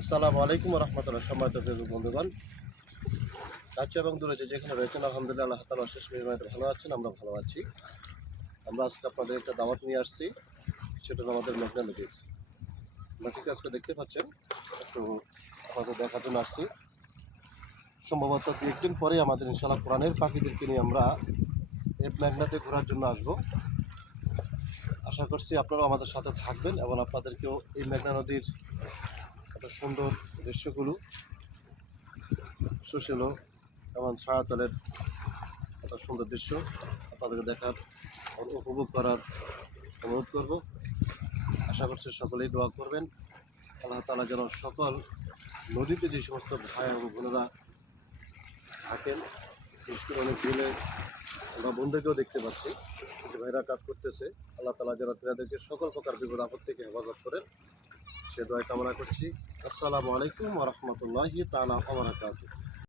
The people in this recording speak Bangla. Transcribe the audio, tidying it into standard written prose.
আসসালামু আলাইকুম রহমতুল্লাহ। সম্মানিত বন্ধুগণ, কাছে এবং দূরে যেখানে রয়েছেন, আলহামদুলিল্লাহ আল্লাহ তাআলার অশেষ মেহরবানিতে ভালো আছেন, আমরা ভালো আছি। আমরা আজকে আপনাদের একটা দাওয়াত নিয়ে আসছি, সেটা হলো আমাদের মেঘনা নদীর। আমরা ঠিক আজকে দেখতে পাচ্ছেন, একটু আপনাদের দেখার জন্য আসছি। সম্ভবত দু একদিন পরেই আমাদের ইনশাআল্লাহ কোরআনের পাখিদেরকে নিয়ে আমরা এই মেঘনাতে ঘোরার জন্য আসবো। আশা করছি আপনারাও আমাদের সাথে থাকবেন এবং আপনাদেরকেও এই মেঘনা নদীর একটা সুন্দর দৃশ্যগুলো, সুশীল এবং ছায়াতলের একটা সুন্দর দৃশ্য আপনাদেরকে দেখার উপভোগ করার অনুরোধ করব। আশা করছি সকলেই দোয়া করবেন, আল্লাহ তাআলা যেন সকল নদীতে যে সমস্ত ভাই এবং বোনেরা থাকেন, বিশেষ করে অনেক দিনে আমরা বন্ধুকেও দেখতে পাচ্ছি যে ভাইরা কাজ করতেছে, আল্লাহ তাআলা যেন তাদেরকে সকল প্রকার বিপদ আপদ থেকে হেফাজত করেন, সে দোয়া কামনা করছি। আসসালামু আলাইকুম ওয়া রাহমাতুল্লাহি তাআলা ওয়া বারাকাতুহু।